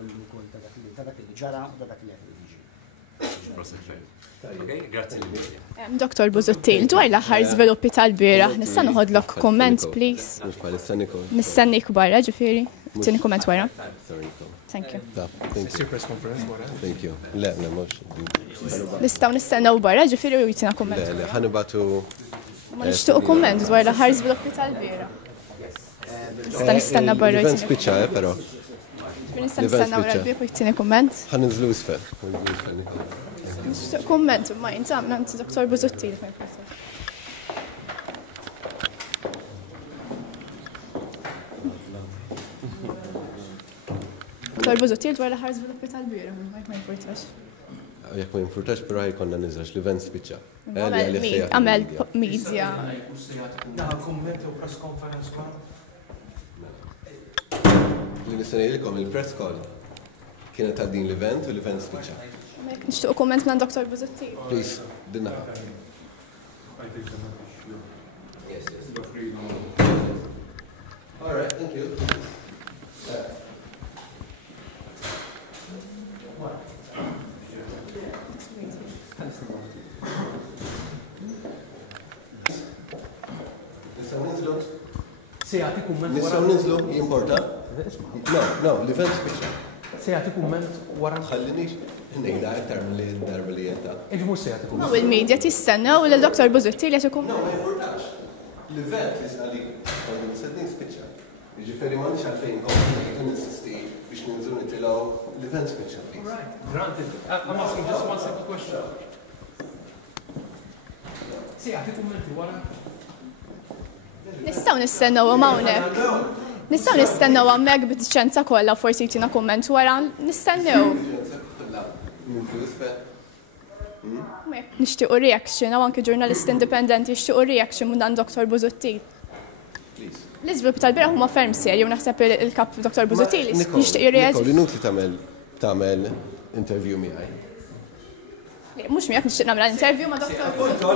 wkoll ta' dak li ġara u ta' dak li qed jiġi. Okay, grazzi. Dr. Busuttil, dwar l-aħħar żviluppi tal-bieraħ, nista' noħodlok komment, please. Nistennik barra, ġifieri. Tieni komment wara. Thank you. Thank you. Le, mhux. Nistgħu nistennew barra, ġifieri u jitina komment. Le, ħanibatu. Ma nixtiequ komment dwar l-aħħar żviluppi tal-bieraħ. Nista' nistenna barra. L-event spiċċa, però. Nista' nistenna wara l-bieħ u jitina komment. Ħaninżlu isfel. Nixtieq komment, ma jinżamm nagħti Dr. Busuttil. Dr. Busuttil dwar l-aħħar żviluppi tal-bieraħ, ma importax. Jekk ma jinfurtax, però ħajkonna niżrax l-event spiċċa. Għamel media. Li nistenejlkom il-press call kienet għal din l-event u l-event spiċċa. Nixtieq komment minn Dr. Busuttil. Please, dinna. All right, thank you. Nistaw ninżlu jimporta? No, l-event spiċċa. Se jagħti kumment wara. Tħallinix ngħidha aktar mill-darba li jetta. Mhux se jagħti kumment. U l-medja tistennew u l-Dr. Busuttil qed ikun. No, ma jimportax. L-event li sqali għandu nseddin spiċċa. Jiġifieri m'għandix għalfejn kompli insisti biex ninżlu nitilgħu l-event spiċċa. Granted. I'm asking just one simple question. Se jagħti kummenti wara. Nistgħu nistennew hawnhekk. Nistgħu nistennew hemmhekk bid-diċenza kollha forsi jtina kumment wara, nistennew. Nixtiequ reaction, hawn anke ġurnalisti indipendenti jixtiequ reaction minn dan Dr. Busuttil. L-iżvilupp tal-bieraħ huma ferm serji u naħseb il-kap Dr. Busuttil jixtieq jirreaġi. Nikol, inutli tagħmel interview miegħi. Mhux miegħek nixtieq nagħmel interview ma' Dr. Busuttil.